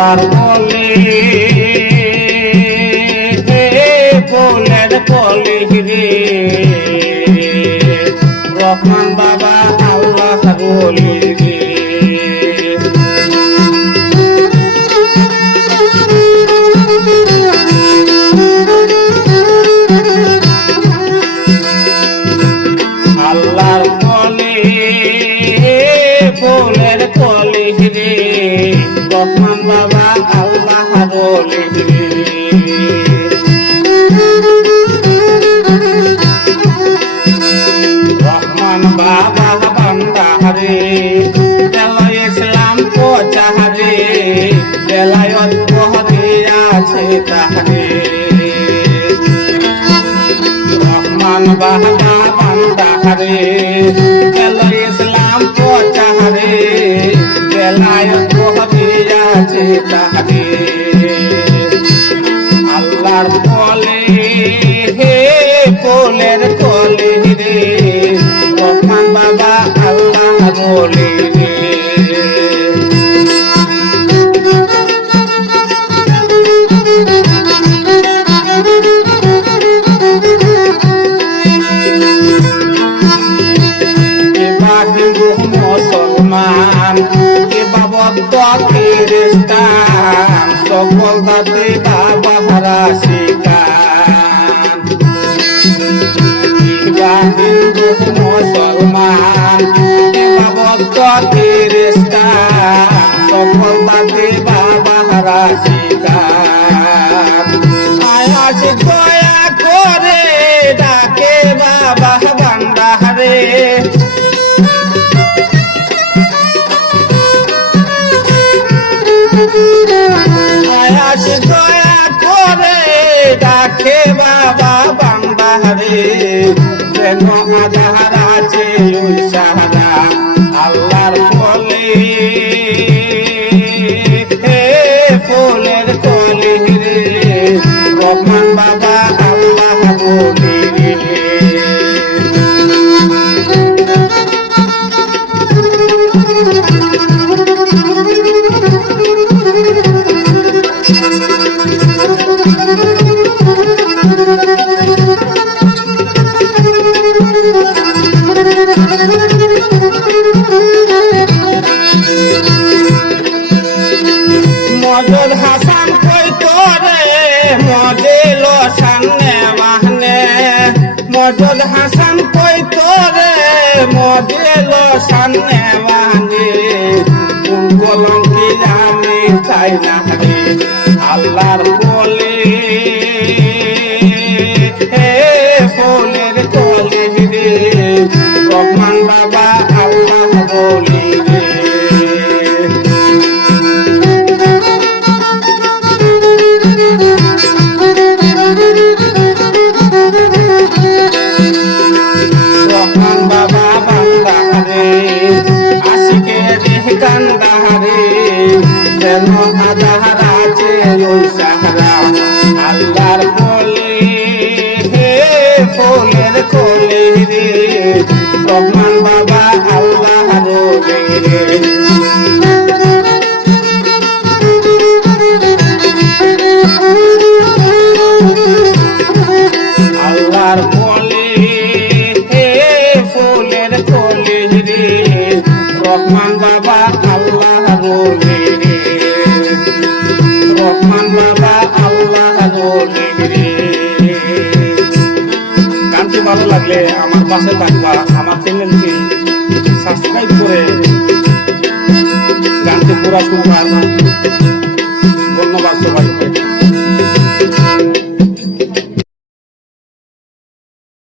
আল্লাহর বলে ফুলের কলি রে রহমান বাবা আল্লাহর বলি রে আল্লাহর বলে ফুলের কলি রে রহমান বাবা আল্লাহর বলি রে রহমান বাবা বান্দারে বেলায় ইসলাম পচারে বেলায়ত পহরে আছে তাহারে রহমান বাবা বান্দারে বেলায় ইসলাম পচারে বেলায়ত পহরে আছে তাহারে আল্লাহর বলে হে ফুলের কলি রে রহমান বাবা আল্লাহর বলি রে হিন্দু মুসলমান কিবা বৌদ্ধ খ্রিস্টান সকল জাতি বাবা হারা শিকান কিবা হিন্দু মুসলমান কিবা বৌদ্ধ খ্রিস্টান সকল জাতি বাবা হারা শিকান আয়াস দয়া করে ডাকে বাবা বান্দারে আয়াস দয়া করে ডাকে বাবা বান্দারে যেন আধার আছে সাহারা আল্লাহর বলে হে ফুলের কলি রে রহমান বাবা আল্লাহ বলি রে মজদ হাসান কই তোরে মজিল সামনে মাহনে মজদ হাসান কই তোরে মজিল সামনে মাহনে কলঙ্কি আমি চাই না রে আল্লাহর বলে হে ফুলের কলি রে রহমান বাবা আল্লাহ বলি রে রহমান বাবা বান্দারে আশিকে রে কান্দারে যেন আধার আছে ওই সাহারা আল্লাহর বলে হে ফুলের কলি রে রহমান বাবা আল্লাহর বলি রে আল্লাহর বলে হে ফুলের কলি রে রহমান বাবা আল্লাহর বলি রে রহমান বাবা আল্লাহর বলি রে গানটি ভালো লাগলে আমার পাশে থাকবা আমার চ্যানেলটি সাবস্ক্রাইব করে গানটি পুরা শুনবা ধন্যবাদ সবাইকে।